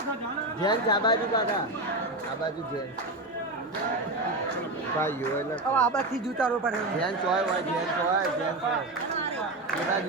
Gents આ બાજુ કાકા. આ બાજુ ભાઈ ભાઈઓ એટલે હવે આ બાજુથી જ ઉતારવો પડે જેન્ટ્સ હોય હોય જેન્ટ્સ હોય જેન્ટ્સ હોય બધા જ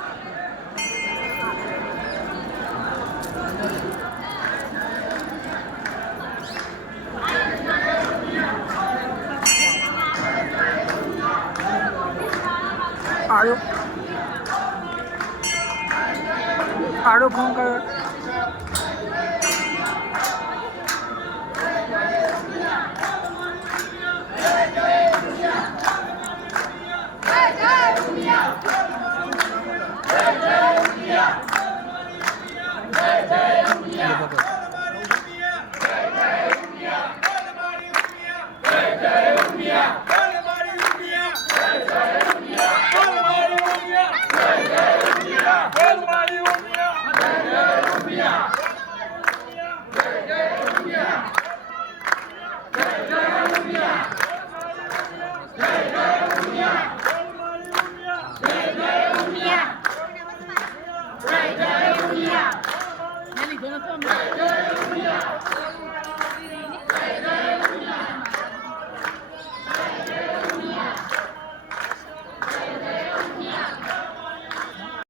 आड़ू आड़ू भून कर। ये Yeah.